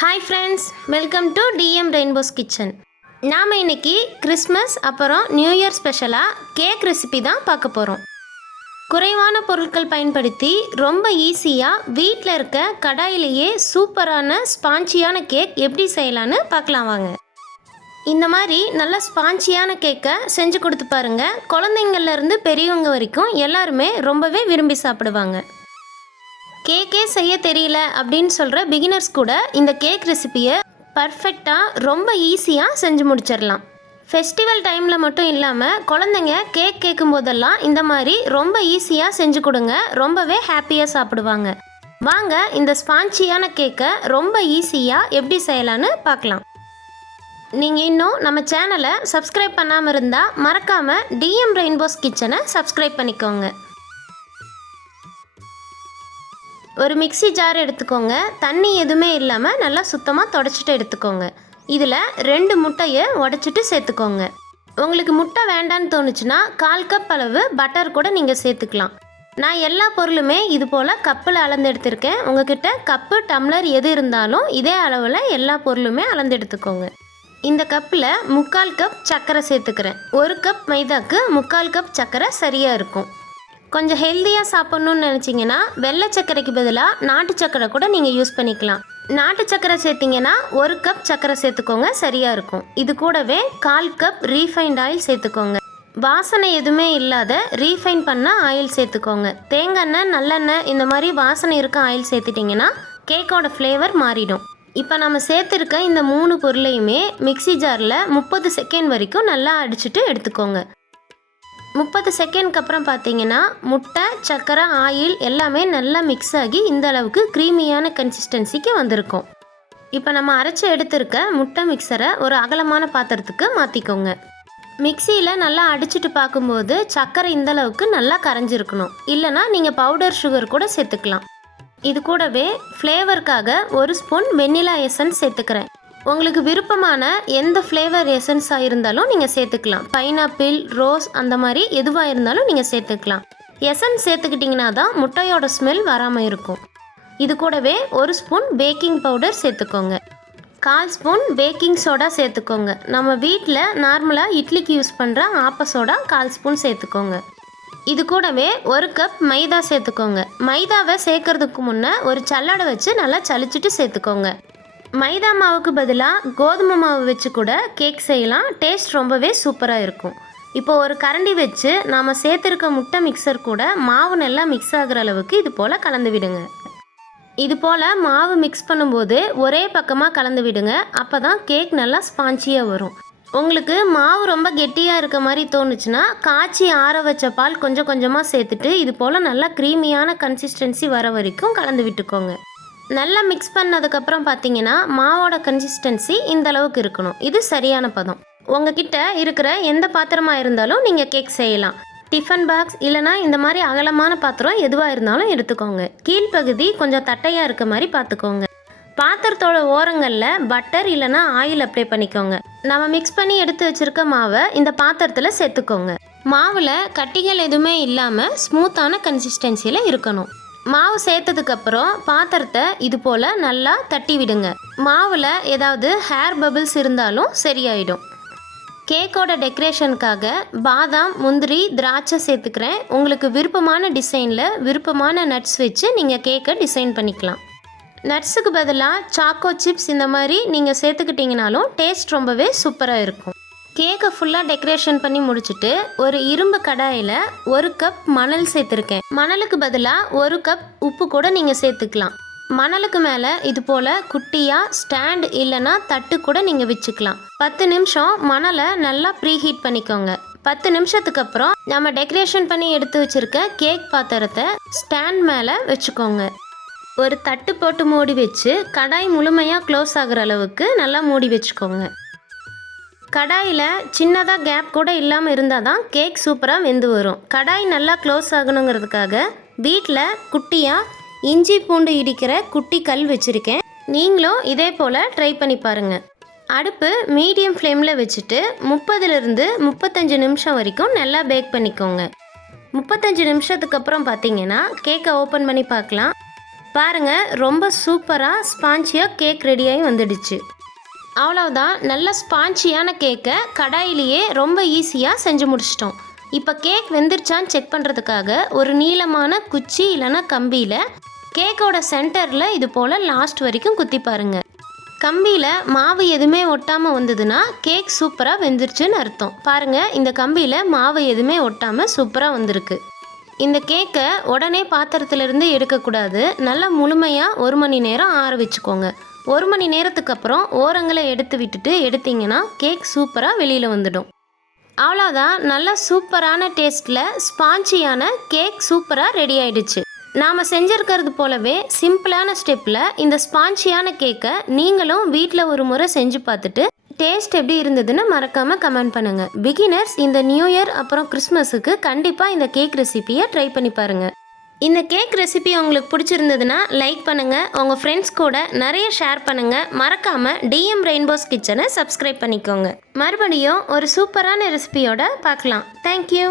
Hi friends, welcome to TM rainbows kitchen. நாம் இன்னைக்கு Christmas அப்புறம் நியூ இயர் ஸ்பெஷலாக கேக் ரெசிபி தான் பார்க்க போகிறோம். குறைவான பொருட்கள் பயன்படுத்தி ரொம்ப ஈஸியாக வீட்டில் இருக்க கடாயிலேயே சூப்பரான ஸ்பாஞ்சியான கேக் எப்படி செய்யலான்னு பார்க்கலாம் வாங்க. இந்த மாதிரி நல்ல ஸ்பாஞ்சியான கேக்கை செஞ்சு கொடுத்து பாருங்கள். குழந்தைங்கள்லேருந்து பெரியவங்க வரைக்கும் எல்லாருமே ரொம்பவே விரும்பி சாப்பிடுவாங்க. கேக்கே செய்ய தெரியல அப்படின்னு சொல்கிற பிகினர்ஸ் கூட இந்த கேக் ரெசிப்பியை பர்ஃபெக்டாக ரொம்ப ஈஸியாக செஞ்சு முடிச்சிடலாம். ஃபெஸ்டிவல் டைமில் மட்டும் இல்லாமல் குழந்தைங்க கேக் கேட்கும் போதெல்லாம் இந்த மாதிரி ரொம்ப ஈஸியாக செஞ்சு கொடுங்க, ரொம்பவே ஹாப்பியாக சாப்பிடுவாங்க. வாங்க இந்த ஸ்பாஞ்சியான கேக்கை ரொம்ப ஈஸியாக எப்படி செய்யலான்னு பார்க்கலாம். நீங்கள் இன்னும் நம்ம சேனலை சப்ஸ்கிரைப் பண்ணாமல் இருந்தால் மறக்காமல் டிஎம் ரெயின்போஸ் கிச்சனை சப்ஸ்கிரைப் பண்ணிக்கோங்க. ஒரு மிக்ஸி ஜார் எடுத்துக்கோங்க. தண்ணி எதுவுமே இல்லாமல் நல்லா சுத்தமாக தொடச்சிட்டு எடுத்துக்கோங்க. இதில் 2 முட்டையை உடச்சிட்டு சேர்த்துக்கோங்க. உங்களுக்கு முட்டை வேண்டான்னு தோணுச்சுன்னா 1/4 கப் அளவு பட்டர் கூட நீங்கள் சேர்த்துக்கலாம். நான் எல்லா பொருளுமே இது போல் கப்பில் அளந்து எடுத்திருக்கேன். உங்ககிட்ட கப்பு டம்ளர் எது இருந்தாலும் இதே அளவில் எல்லா பொருளுமே அளந்து எடுத்துக்கோங்க. இந்த கப்பில் 3/4 கப் சர்க்கரை சேர்த்துக்கிறேன். 1 கப் மைதாக்கு 3/4 கப் சர்க்கரை சரியாக இருக்கும். கொஞ்சம் ஹெல்த்தியாக சாப்பிட்ணுன்னு நினச்சிங்கன்னா வெள்ளை சர்க்கரைக்கு பதிலாக நாட்டு சர்க்கரை கூட நீங்கள் யூஸ் பண்ணிக்கலாம். நாட்டு சர்க்கரை சேர்த்திங்கன்னா 1 கப் சர்க்கரை சேர்த்துக்கோங்க, சரியாக இருக்கும். இது கூடவே 1/4 கப் ரீஃபைண்ட் ஆயில் சேர்த்துக்கோங்க. வாசனை எதுவுமே இல்லாத ரீஃபைன் பண்ண ஆயில் சேர்த்துக்கோங்க. தேங்காய் எண்ணெய், நல்லெண்ணெய் இந்த மாதிரி வாசனை இருக்க ஆயில் சேர்த்துட்டிங்கன்னா கேக்கோட ஃப்ளேவர் மாறிடும். இப்போ நம்ம சேர்த்துருக்க இந்த 3 பொருளையுமே மிக்ஸி ஜாரில் 30 செகண்ட் வரைக்கும் நல்லா அடிச்சுட்டு எடுத்துக்கோங்க. 30 செகண்ட்க்கு அப்புறம் பார்த்தீங்கன்னா முட்டை, சர்க்கரை, ஆயில் எல்லாமே நல்லா மிக்ஸ் ஆகி இந்த அளவுக்கு க்ரீமியான கன்சிஸ்டன்சிக்கு வந்திருக்கும். இப்போ நம்ம அரைச்சி எடுத்திருக்க முட்டை மிக்சரை ஒரு அகலமான பாத்திரத்துக்கு மாற்றிக்கோங்க. மிக்சியில் நல்லா அடிச்சுட்டு பார்க்கும்போது சர்க்கரை இந்த அளவுக்கு நல்லா கரைஞ்சிருக்கணும். இல்லைனா நீங்கள் பவுடர் சுகர் கூட சேர்த்துக்கலாம். இது கூடவே ஃப்ளேவருக்காக 1 ஸ்பூன் வெண்ணிலா எசன்ஸ் சேர்த்துக்கிறேன். உங்களுக்கு விருப்பமான எந்த ஃப்ளேவர் எசன்ஸாக இருந்தாலும் நீங்கள் சேர்த்துக்கலாம். பைனாப்பிள், ரோஸ் அந்த மாதிரி எதுவாக இருந்தாலும் நீங்கள் சேர்த்துக்கலாம். எசன்ஸ் சேர்த்துக்கிட்டிங்கன்னா தான் முட்டையோட ஸ்மெல் வராமல் இருக்கும். இது கூடவே 1 ஸ்பூன் பேக்கிங் பவுடர் சேர்த்துக்கோங்க. 1/4 ஸ்பூன் பேக்கிங் சோடா சேர்த்துக்கோங்க. நம்ம வீட்டில் நார்மலாக இட்லிக்கு யூஸ் பண்ணுற ஆப்ப சோடா 1/4 ஸ்பூன் சேர்த்துக்கோங்க. இது கூடவே 1 கப் மைதா சேர்த்துக்கோங்க. மைதாவை சேர்க்கறதுக்கு முன்னே ஒரு சல்லடை வச்சு நல்லா சலிச்சுட்டு சேர்த்துக்கோங்க. மைதா மாவுக்கு பதிலாக கோதுமை மாவு வச்சு கூட கேக் செய்யலாம். டேஸ்ட் ரொம்பவே சூப்பராக இருக்கும். இப்போ ஒரு கரண்டி வச்சு நாம் சேர்த்துருக்க முட்டை மிக்சர் கூட மாவு நல்லா மிக்ஸ் ஆகிற அளவுக்கு இது போல் கலந்து விடுங்க. இது போல் மாவு மிக்ஸ் பண்ணும்போது ஒரே பக்கமாக கலந்து விடுங்க. அப்போ தான் கேக் நல்லா ஸ்பாஞ்சியாக வரும். உங்களுக்கு மாவு ரொம்ப கெட்டியாக இருக்க மாதிரி தோணுச்சுன்னா காய்ச்சி ஆற வச்ச பால் கொஞ்சம் கொஞ்சமாக சேர்த்துட்டு இது போல் நல்லா க்ரீமியான கன்சிஸ்டன்சி வர வரைக்கும் கலந்து விட்டுக்கோங்க. நல்லா மிக்ஸ் பண்ணதுக்கப்புறம் பார்த்தீங்கன்னா மாவோட கன்சிஸ்டன்சி இந்த அளவுக்கு இருக்கணும். இது சரியான பதம். உங்ககிட்ட இருக்கிற எந்த பாத்திரமாக இருந்தாலும் நீங்கள் கேக் செய்யலாம். டிஃபன் பாக்ஸ் இல்லைனா இந்த மாதிரி அகலமான பாத்திரம் எதுவாக இருந்தாலும் எடுத்துக்கோங்க. கீழ்ப்பகுதி கொஞ்சம் தட்டையாக இருக்க மாதிரி பார்த்துக்கோங்க. பாத்திரத்தோட ஓரங்களில் பட்டர் இல்லைனா ஆயில் அப்ளை பண்ணிக்கோங்க. நம்ம மிக்ஸ் பண்ணி எடுத்து வச்சுருக்க மாவை இந்த பாத்திரத்தில் சேர்த்துக்கோங்க. மாவில் கட்டிகள் எதுவுமே இல்லாமல் ஸ்மூத்தான கன்சிஸ்டன்சியில் இருக்கணும். மாவு சேர்த்ததுக்கப்புறம் பாத்திரத்தை இது போல் நல்லா தட்டி விடுங்க. மாவில் ஏதாவது ஹேர் பபிள்ஸ் இருந்தாலும் சரியாயிடும். கேக்கோட டெக்கரேஷனுக்காக பாதாம், முந்திரி, திராட்சை சேர்த்துக்கிறேன். உங்களுக்கு விருப்பமான டிசைனில் விருப்பமான நட்ஸ் வச்சு நீங்கள் கேக்கை டிசைன் பண்ணிக்கலாம். நட்ஸுக்கு பதிலாக சாக்கோ சிப்ஸ் இந்த மாதிரி நீங்கள் சேர்த்துக்கிட்டிங்கனாலும் டேஸ்ட் ரொம்பவே சூப்பராக இருக்கும். கேக்கை ஃபுல்லாக டெக்கரேஷன் பண்ணி முடிச்சுட்டு ஒரு இரும்பு கடாயில் 1 கப் மணல் சேர்த்துருக்கேன். மணலுக்கு பதிலாக 1 கப் உப்பு கூட நீங்கள் சேர்த்துக்கலாம். மணலுக்கு மேலே இது போல் குட்டியாக ஸ்டாண்ட் இல்லைனா தட்டு கூட நீங்கள் வச்சுக்கலாம். 10 நிமிஷம் மணலை நல்லா ப்ரீஹீட் பண்ணிக்கோங்க. 10 நிமிஷத்துக்கு அப்புறம் நம்ம டெக்கரேஷன் பண்ணி எடுத்து வச்சுருக்க கேக் பாத்திரத்தை ஸ்டாண்ட் மேலே வச்சுக்கோங்க. ஒரு தட்டு போட்டு மூடி வச்சு கடாய் முழுமையாக க்ளோஸ் ஆகிற அளவுக்கு நல்லா மூடி வச்சுக்கோங்க. கடாயில் சின்னதாக கேப் கூட இல்லாமல் இருந்தால் தான் கேக் சூப்பராக வெந்து வரும். கடாய் நல்லா க்ளோஸ் ஆகணுங்கிறதுக்காக வீட்டில் குட்டியாக இஞ்சி பூண்டு இடிக்கிற குட்டி கல் வச்சுருக்கேன். நீங்களும் இதே போல் ட்ரை பண்ணி பாருங்கள். அடுப்பு மீடியம் ஃப்ளேமில் வச்சுட்டு 30லிருந்து 35 நிமிஷம் வரைக்கும் நல்லா பேக் பண்ணிக்கோங்க. 35 நிமிஷத்துக்கு அப்புறம் பார்த்தீங்கன்னா கேக்கை ஓப்பன் பண்ணி பார்க்கலாம். பாருங்கள், ரொம்ப சூப்பராக ஸ்பாஞ்சியாக கேக் ரெடியாகி வந்துடுச்சு. அவ்வளோதான், நல்ல ஸ்பாஞ்சியான கேக்கை கடாயிலேயே ரொம்ப ஈஸியாக செஞ்சு முடிச்சிட்டோம். இப்போ கேக் வெந்துருச்சான்னு செக் பண்ணுறதுக்காக ஒரு நீளமான குச்சி இல்லைன்னா கம்பியில் கேக்கோட சென்டரில் இது போல் லாஸ்ட் வரைக்கும் குத்தி பாருங்க. கம்பியில் மாவு எதுவுமே ஒட்டாமல் வந்ததுன்னா கேக் சூப்பராக வெந்துருச்சுன்னு அர்த்தம். பாருங்கள், இந்த கம்பியில் மாவு எதுவுமே ஒட்டாமல் சூப்பராக வந்திருக்கு. இந்த கேக்கை உடனே பாத்திரத்திலிருந்து எடுக்கக்கூடாது. நல்லா முழுமையாக 1 மணி நேரம் ஆற வச்சுக்கோங்க. 1 மணி நேரத்துக்கு அப்புறம் ஓரங்களை எடுத்து விட்டுட்டு எடுத்திங்கன்னா கேக் சூப்பராக வெளியில் வந்துடும். அவ்வளோதான், நல்ல சூப்பரான டேஸ்ட்டில் ஸ்பாஞ்சியான கேக் சூப்பராக ரெடி ஆகிடுச்சு. நாம் செஞ்சுருக்கிறது போலவே சிம்பிளான ஸ்டெப்பில் இந்த ஸ்பாஞ்சியான கேக்கை நீங்களும் வீட்டில் ஒரு முறை செஞ்சு பார்த்துட்டு டேஸ்ட் எப்படி இருந்ததுன்னு மறக்காமல் கமெண்ட் பண்ணுங்கள். பிகினர்ஸ் இந்த நியூ இயர் அப்புறம் கிறிஸ்மஸுக்கு கண்டிப்பாக இந்த கேக் ரெசிபியை ட்ரை பண்ணி பாருங்கள். இந்த கேக் ரெசிபி உங்களுக்கு பிடிச்சிருந்ததுன்னா லைக் பண்ணுங்கள், உங்கள் ஃப்ரெண்ட்ஸ் கூட நிறைய ஷேர் பண்ணுங்கள். மறக்காமல் டிஎம் ரெயின்போஸ் கிச்சனை சப்ஸ்கிரைப் பண்ணிக்கோங்க. மறுபடியும் ஒரு சூப்பரான ரெசிபியோட பார்க்கலாம். தேங்க்யூ.